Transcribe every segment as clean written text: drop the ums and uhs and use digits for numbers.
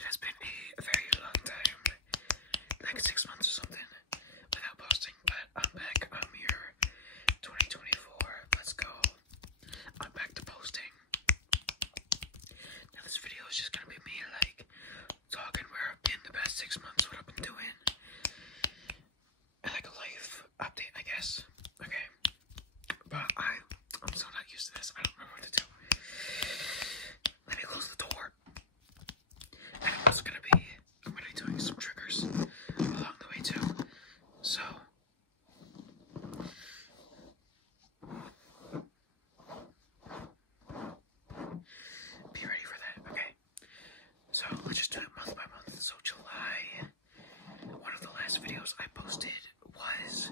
It has been a very long time, like 6 months or something, without posting, but I'm back. I'm here, 2024. Let's go. I'm back to posting. Now this video is just gonna be me, like, talking where I've been the past 6 months, what I've been doing, and like a life update, I guess. Okay. But I'm so not used to this. I don't remember what to do. Let me close the door. And I'm also gonna be doing some triggers along the way too. So be ready for that, okay? So let's just do it month by month. So July, one of the last videos I posted was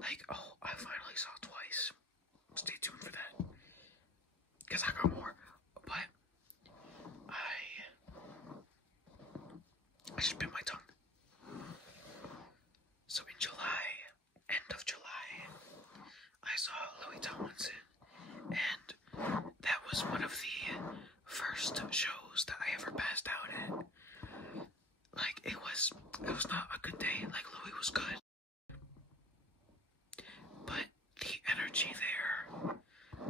like, oh, I finally saw Twice. Stay tuned for that, because I got more, but I just bit my tongue. So in July, end of July, I saw Louis Tomlinson, and that was one of the first shows that I ever passed out at. Like, it was not a good day. Like, Louis was good, but the energy there,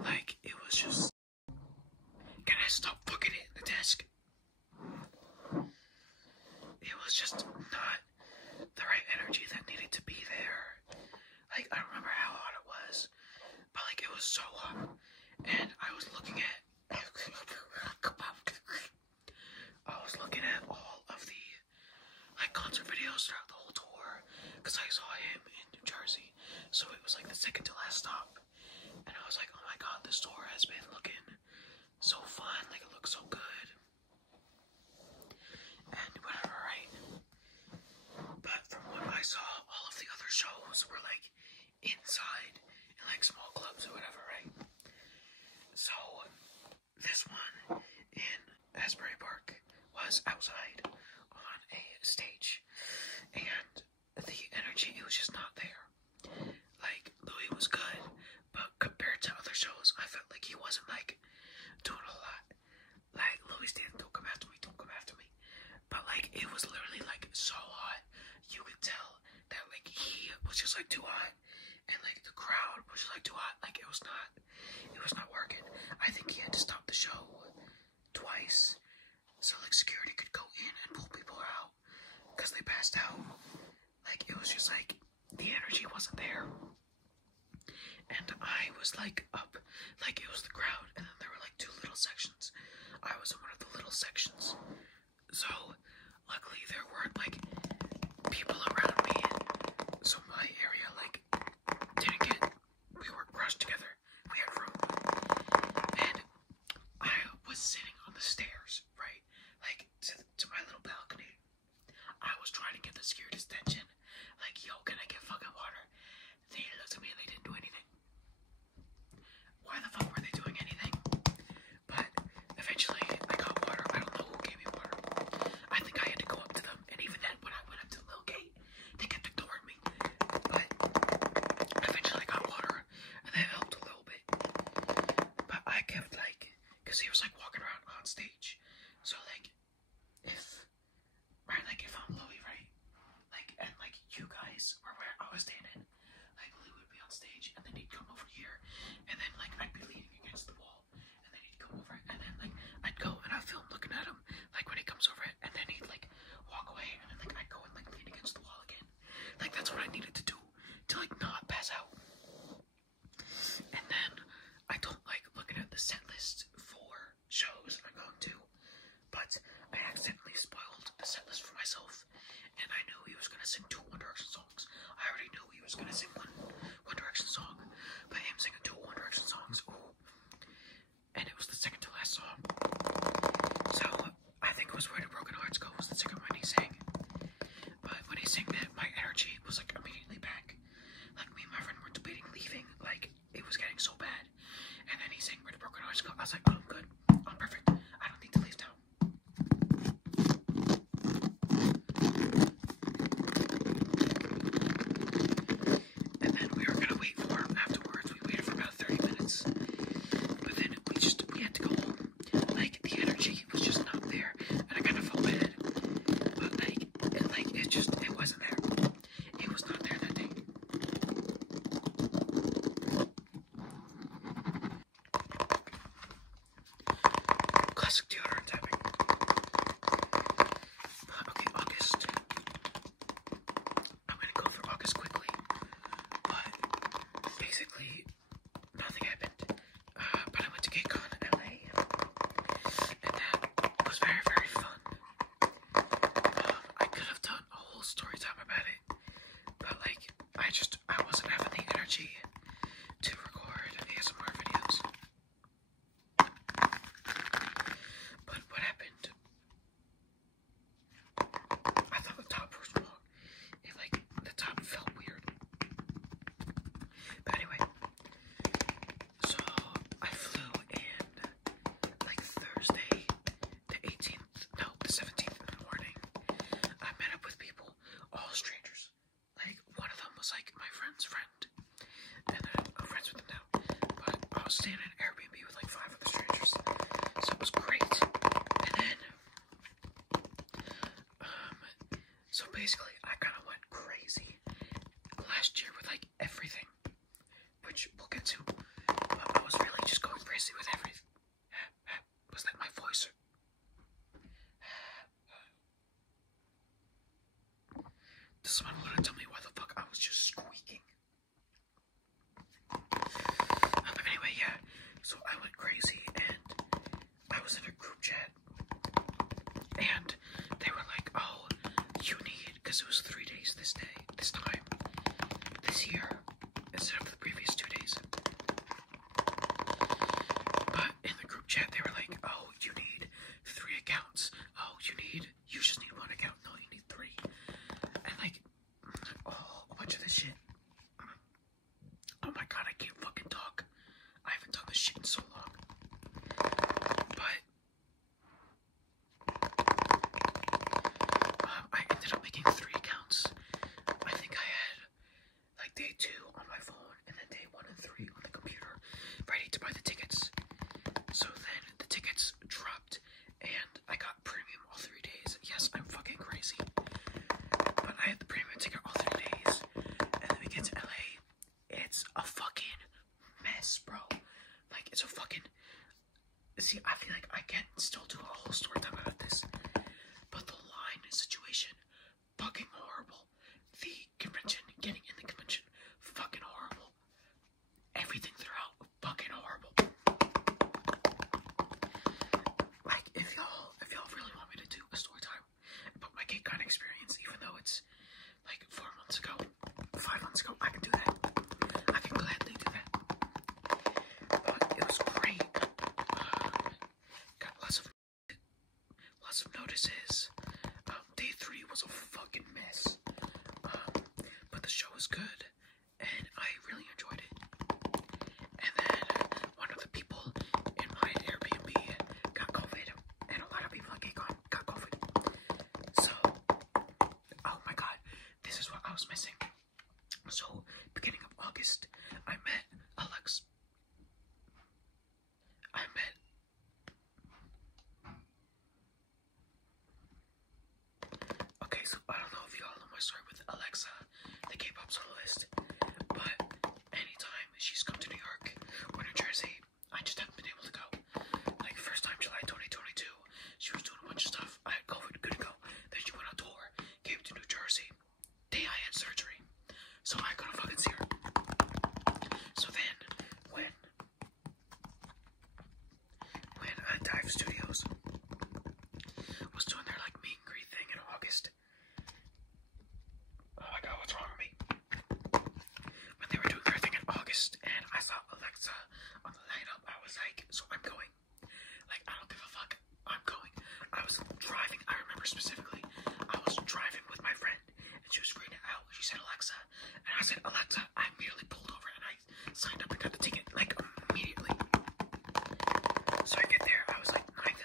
like, it was just, can I stop fucking hitting the desk? It was just not the right energy that needed to be there. Like, I don't remember how hot it was, but like, it was so hot, and I was looking at all of the like concert videos throughout the whole tour, because I saw him in New Jersey, so it was like the second to last stop, and I was like, oh my god, this tour has been looking so fun, like, it looks so good, and whatever, right? But from what I saw, all of the other shows were like inside in like small clubs or whatever, right? So this one in Asbury Park was outside on a stage, and the energy, it was just not there. Like, Louis was good, but compared to other shows, I felt like he wasn't like doing a lot. Like, Louis didn't, don't come after me, but like, it was literally like so hot, you could tell that like he was just like too hot, and like the crowd was just like too hot. Like, it was not working. I think he had to stop the show twice, so like security could go in and pull people out because they passed out. Like, it was just like the energy wasn't there, and I was like up, like it was the crowd, and then there were like two little sections. I was in one of the little sections, so luckily there weren't like people around me, so my area like we were crushed together, we had room, and I was sitting on the stairs, right, like to my little balcony. I was trying to get the security's attention, like, yo, can I get fucking water? They looked at me and they didn't do anything. Why the fuck were they doing anything? But eventually I got water. I don't know who gave me water. I think I had to go up to them, and even then, when I went up to the little gate, they kept ignoring me. But eventually I got water, and that helped a little bit. But I kept like, because he was like walking around on stage, so like, if I'm Louis, right, like, and like you guys were where I was standing, like Louis would be on stage, and then he'd come over here, and then like I'd be leaning against the wall, and then he'd come over, and then like I'd go and I'd film looking at him, like when he comes over, and then he'd like walk away, and then like I'd go and like lean against the wall again. Like, that's what I needed to do to like not pass out. And then I don't like looking at the set list for shows I'm going to, but I accidentally spoiled the set list for myself, and I knew he was gonna sing 2 One Direction songs. I already knew he was gonna sing one Direction song, but him singing 2 One Direction songs, ooh. And it was the second to last song. So I think it was Where Do Broken Hearts Go was the second one he sang. But when he sang that, my energy was like immediately back. Like, me and my friend were debating leaving, like it was getting so bad. And then he sang Where Do Broken Hearts Go. I was like, oh, I'm good, I'm perfect, I don't need to leave now. classic deodorant tapping. Okay, August. I'm gonna go through August quickly, but basically nothing happened. But I went to KCON in LA, and that was very, very fun. I could have done a whole story time about it, but like, I wasn't having the energy to record ASMR videos. But what happened? I thought the top was wrong. The top felt weird. But anyway, so I flew in Thursday, the 18th, no, the 17th in the morning. I met up with people, all strangers. One of them was my friend's friend, and I'm friends with him now. But I was staying in an Airbnb with 5 other strangers, so it was great. And then, so basically, I kind of went crazy last year with everything, which we'll get to. But I was really just going crazy with everything. Was that my voice? Does someone want to tell me why the fuck I was just squeaking? Anyway, yeah. So I went crazy, and I was in a group chat, and they were like, "Oh, you need," because it was 3 days this time, this year, instead of the previous 2 days. But in the group chat, they were like, "Oh, you need 3 accounts. Oh, you just need 1 account. No, you need 3." And oh, a bunch of this shit. Oh my god, I can't fucking talk. I haven't done this shit in so long. But I ended up making 3 accounts. I think I had day 2 on my phone, and then day 1 and 3 on the computer, ready to buy the tickets. So then the tickets dropped, and I got premium all 3 days. Yes, I'm fucking crazy. But I had the premium ticket all 3 days, and then we get to LA. It's a fucking mess, bro. It's a fucking... See, I feel like I can still do a whole story time about this, but the line situation, fucking horrible. The convention, getting in the convention, fucking horrible. Everything throughout, fucking horrible. If y'all really want me to do a story time about my KCON experience, even though it's 4 months ago, 5 months ago, I can do that. I can gladly do that. But it was great. Got lots of notices. Day 3 was a fucking mess. But the show was good, and I really enjoyed it. And then one of the people in my Airbnb got COVID, and a lot of people at KCON got COVID. So, oh my god, this is what I was missing. So, beginning of August, I met Alex. Okay, so I don't know if y'all know my story with Alexa, the K-pop soloist, but anytime she's come to New York or New Jersey, I just haven't been able to go. First time July 2022, she was doing a bunch of stuff. I had COVID, couldn't go. Then she went on tour, came to New Jersey. Day I had surgery, so I couldn't fucking see her. So then, when Dive Studios was doing their meet and greet thing in August. Oh my god, what's wrong with me? When they were doing their thing in August, and I saw Alexa on the lineup, I was like, so I'm going. I don't give a fuck. I'm going. I was driving. I remember specifically. I was driving with my friend, and she was screaming out. She said Alexa, and I said Alexa. I immediately pulled over and I signed up and got the ticket immediately. So I get there. I was 9:30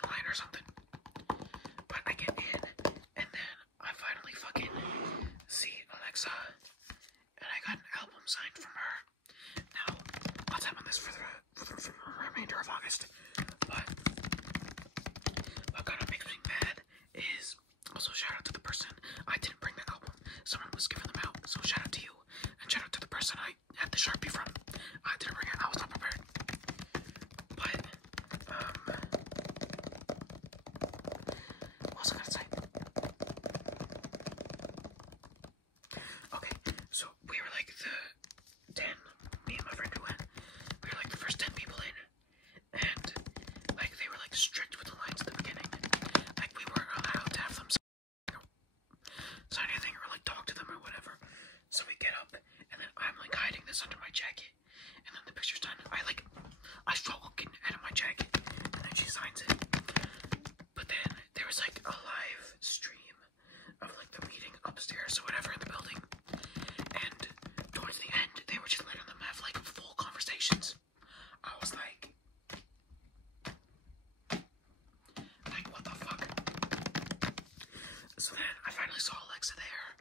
So then I finally saw Alexa there,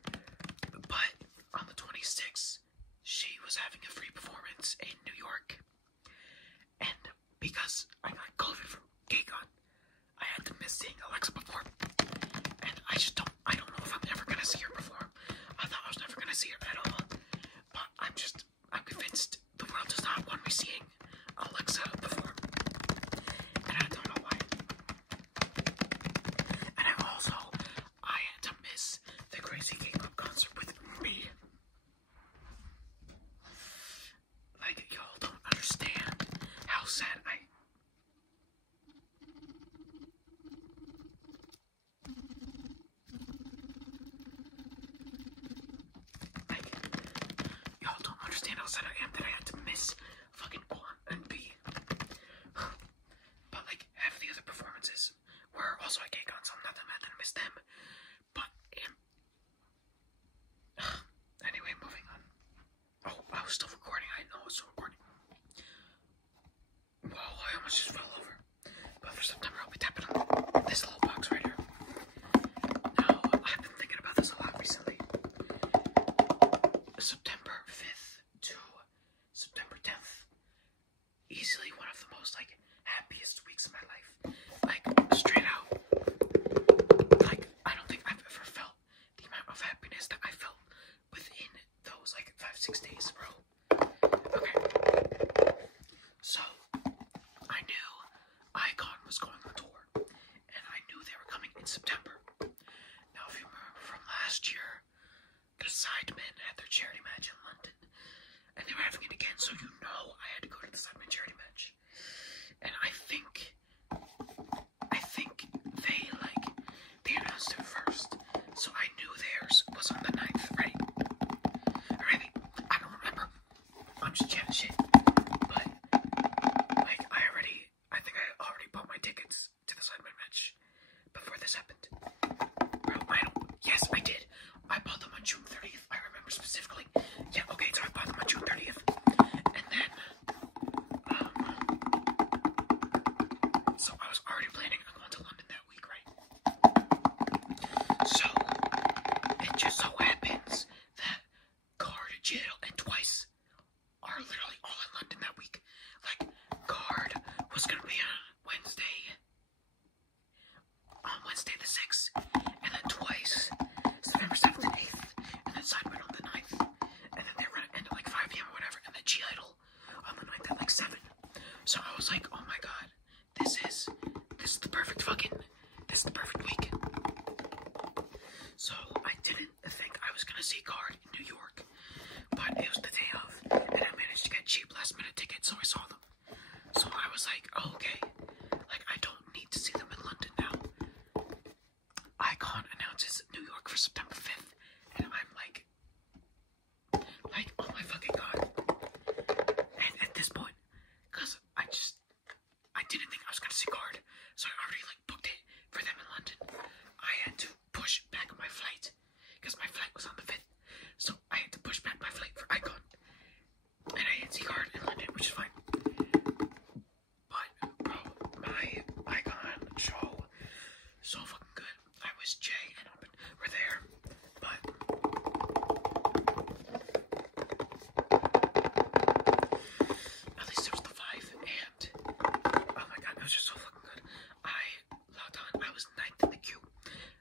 but on the 26th, she was having a free performance in New York, and because I got COVID from KCON, I had to miss seeing Alexa perform, and I don't know if I'm ever gonna see her perform. I thought I was never gonna see her at all, but I'm convinced the world does not want me seeing Alexa perform, and I don't know why. And I had to miss the Crazy K-pop concert with me. Like, y'all don't understand how sad y'all don't understand how sad I am that I had to miss fucking Quan and B. But like, half the other performances were also at KCON, so I'm not that mad that I missed them. But anyway, moving on. Oh, I was still recording. I know I was still recording. Whoa, I almost just fell over. But for September, I'll be tapping on this little box right here. Now, I've been thinking about this a lot recently. September 5th to September 10th. Easily one of the most, like, happiest weeks of my life. Like, straight out. Like, I don't think I've ever felt the amount of happiness that I felt within those, like, 5-6 days, bro. Okay. So, I knew iKON was going on tour, and I knew they were coming in September. Now, if you remember from last year, the Sidemen had their charity match in London, and they were having it again, so you know I had to go to the Sidemen charity match. And I think they announced it first, so I knew theirs was on the 9th, right? Or maybe, I don't remember. I'm just chatting shit. But, like, I think I already bought my tickets to the Sidemen match before this happened. Bro, yes, I did. I bought them on June 30th. I remember specifically. Yeah, okay, so I bought them on June 30th. And then, so I was already planning on going to London that week, right? So, it just so happens that Card, Jill, and Twice are literally all in London that week. Like, Card was gonna be on Wednesday the 6th, and then Twice, September 7th and 8th, and then Sidemen on the 9th, and then they were gonna end at like 5 p.m. or whatever, and then G-Idol on the 9th at like 7. So I was like, oh my god, this is the perfect week. So I didn't think I was gonna see Card in New York, but it was the day of, and I managed to get cheap last minute tickets, so I saw them. So I was like, oh, okay, like I don't need to see them in London now. iKON announces New York for September 5th, and I'm like, oh my fucking god. And at this point, because I didn't think I was gonna see Card, so I already like booked it for them in London. I had to push back my flight, because my flight was on the 5th, so I had to push back my flight for iKON, and I didn't see Card in London, which is fine. But, bro, my iKON show, so fucking good. I wish Jay and Open were there, but at least there was the 5, and oh my god, it was just so fucking good. I logged on, I was 9th in the queue.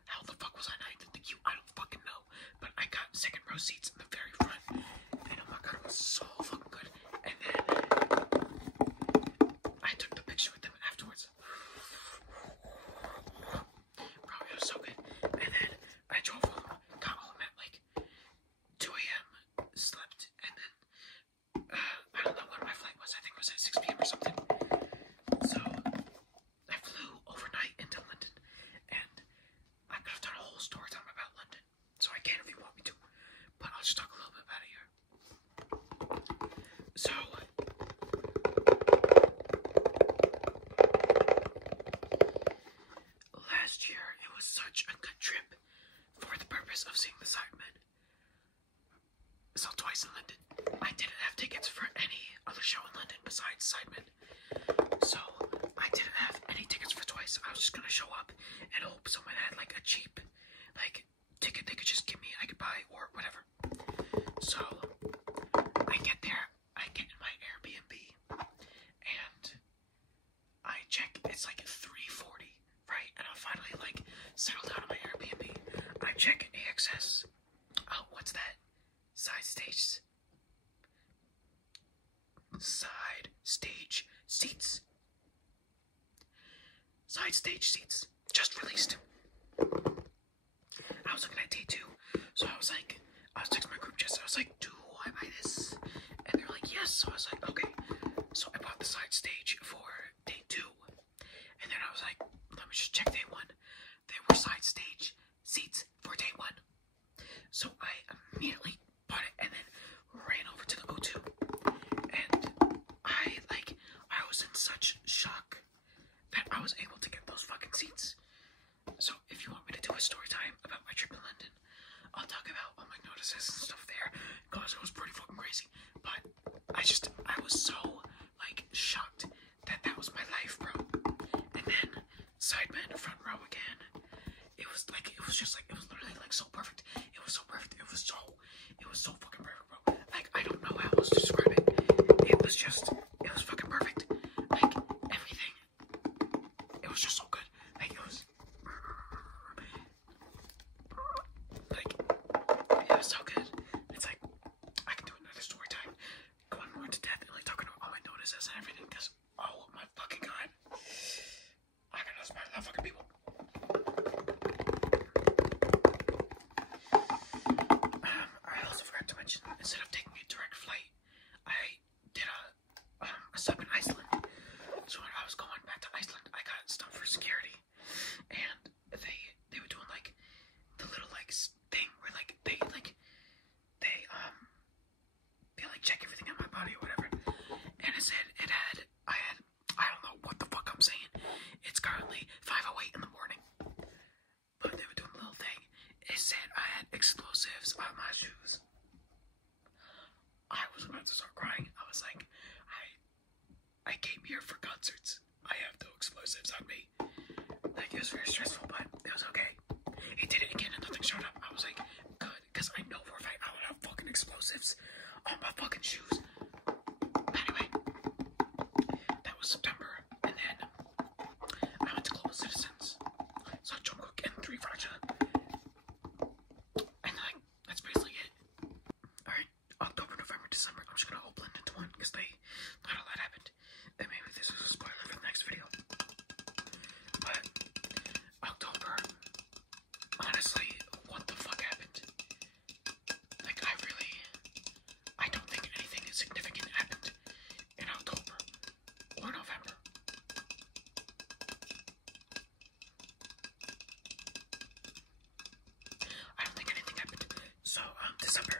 How the fuck was I 9th in the queue? I don't fucking know, but I got second row seats in the very front, and oh my god, it was so fucking good. And then I took the picture with them afterwards. Bro, it was so good. And then I drove home, got home at like 2 a.m., slept, and then I don't know when my flight was. I think it was at 6 p.m. or something. So I flew overnight into London, and I could have done a whole story time about London, so I can if you want me to, but I'll just talk a little bit about it here. So last year, it was such a good trip for the purpose of seeing the Sidemen. So Twice in London. I didn't have tickets for any other show in London besides Sidemen. So I didn't have any tickets for Twice. I was just gonna show up and hope someone had like a cheap like ticket they could just give me, I could buy or whatever. So I get there, I get in my Airbnb, and I check, it's like 3:40, right? And I finally like settle down in my Airbnb. I check AXS. Oh, what's that? Side stage seats. Side stage seats just released. I was looking at day 2, so I was texting my group chat. I was like, "Do I buy this?" And they're like, "Yes." So I was like, "Okay." So I bought the side stage for day 2, and then I was like, "Let me just check day 1." There were side stage seats for day 1, so I immediately bought it and then ran over to the O2, and I was in such shock that I was able to get those fucking seats. So if you want me to do a story time about my trip to London, I'll talk about all my notices and stuff there, because it was pretty fucking crazy. But I was so like shocked that that was my life, bro. And then sideman front row again. It was literally like so perfect. It was so perfect. It was so fucking perfect, bro. Like, I don't know how else to describe it. It was fucking perfect. Like, everything. It was just so good. Like, it was so good. It's like, I can do another story time, going more into depth and like talking about all my notices and everything, because, oh my fucking god, I can inspire that fucking people. I also forgot to mention, instead of taking a direct flight, I did a stop in Iceland. So when I was going back to Iceland, I got stopped for security, and they were doing like the little like thing where like they check everything on my body or whatever. And it said I don't know what the fuck I'm saying. It's currently 5:08 in the morning, but they were doing a little thing. It said I had explosives on my shoes. I was about to start crying. I was like, I came here for concerts. I have no explosives on me. Like, it was very stressful, but it was okay. He did it again and nothing showed up. I was like, good, because I know for a fact I don't have fucking explosives on my fucking shoes. Anyway, that was September, and then I went to Global Citizens, saw Jungkook and 3 Raja, and like, that's basically it. Alright, October, November, December, I'm just gonna all blend into one, because not a lot happened, and maybe this is a spoiler for the next video. But October, honestly, what the fuck happened? Like, I don't think anything significant happened in October or November. I don't think anything happened. So, December,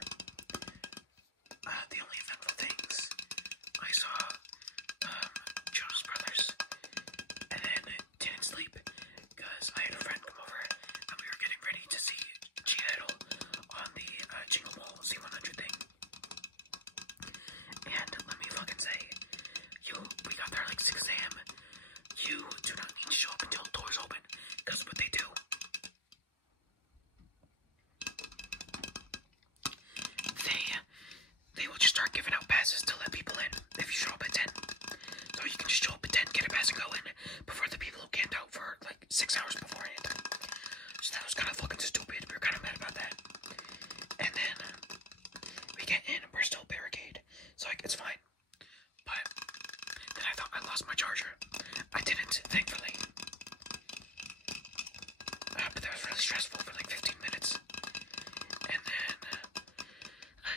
the only eventful things I saw, Jonas Brothers, and then didn't sleep because I had a friend come over and we were getting ready to see G-Idol on the Jingle Ball C100 thing. And let me fucking say, we got there like 6 a.m. You do not need to show up until doors open, because what they do, they will just start giving out passes to let people in if you show up at 10. So you can just show up at 10, get a pass, and go in before the people who camped out for like 6 hours beforehand. So that was kind of fucking stupid. We were kind of mad about that. And then we get in, and we're still barricade, so like, it's fine. But then I thought I lost my charger. I didn't, thankfully. But that was really stressful for like 15 minutes. And then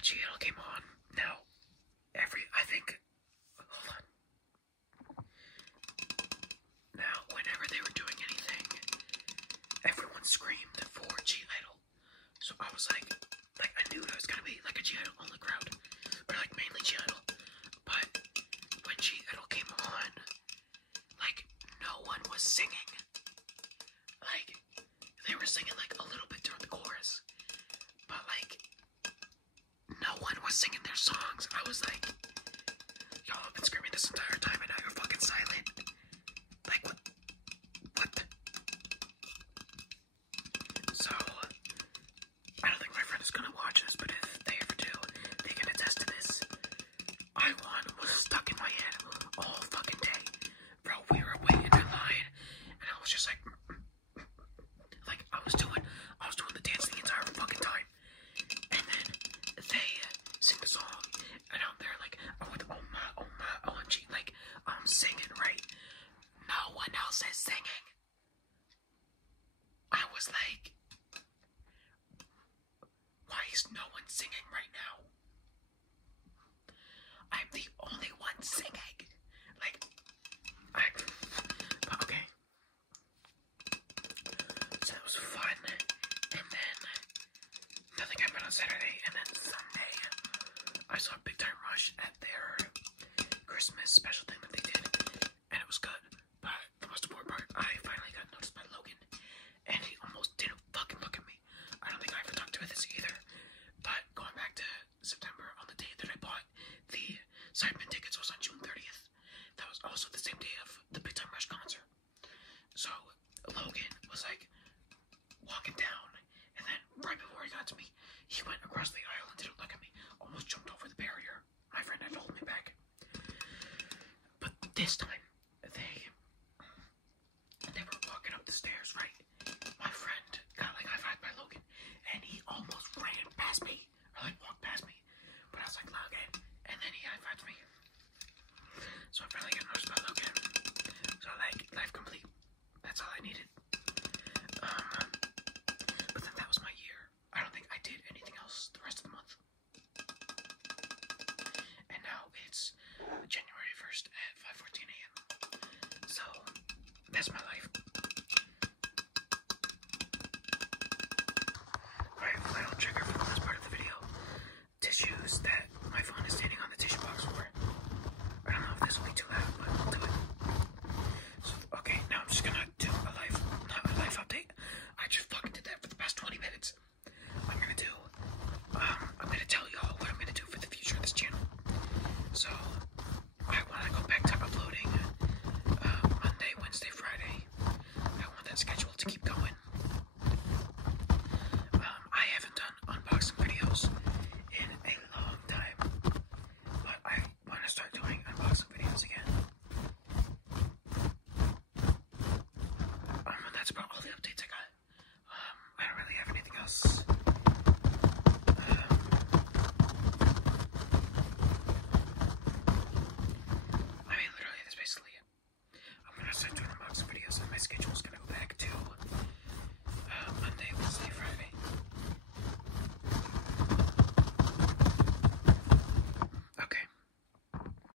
GL came on. Now, hold on. Now, whenever they were doing anything, everyone screamed for G-Idol. So I was like I knew it was gonna be like a G-Idol only crowd, or like mainly G-Idol. But when G-Idol came on, like, no one was singing. Like, they were singing like a little bit during the chorus, but like, no one was singing their songs. I was like, y'all have been screaming this entire time and now you're fucking silent. Like, what? So singing right now. I'm the only one singing. Like, okay. So that was fun. And then nothing happened on Saturday. And then Sunday, I saw Big Time Rush at their Christmas special thing that they did. And it was good. But the most important part, I finally got noticed by Logan. And he almost didn't fucking look at me. I don't think I ever talked to this either. But going back to September, on the day that I bought the Sidemen tickets, was on June 30th. That was also the same day of the Big Time Rush concert. So Logan was like walking down, and then right before he got to me, he went across the aisle and didn't look at me. Almost jumped over the barrier. My friend had to hold me back. But this time, they were walking up the stairs, right? My friend got like high-fived by Logan, and he almost ran past me, or like walked past me. But I was like, Logan, and then he high-fived me. So I finally got noticed by Logan. So like, life complete. That's all I needed. But then that was my year. I don't think I did anything else the rest of the month. And now it's January 1st at 5:14 a.m. So that's my life. Alright, final trigger for the last part of the video. Tissues that my phone is standing on the tissue box for. I don't know if this will be too loud, but I'll do it. So, okay, now I'm just gonna do a life update. I just fucking did that for the past 20 minutes. I'm gonna tell y'all what I'm gonna do for the future of this channel. So, I wanna go back to uploading Monday, Wednesday, Friday. I want that schedule to keep going. I haven't done unboxing videos in a long time, but I want to start doing unboxing videos again. And that's about all the updates I got. I don't really have anything else. I mean, literally, that's basically it. I'm gonna start doing unboxing videos, and my schedule's gonna go back to Monday, Wednesday, Friday.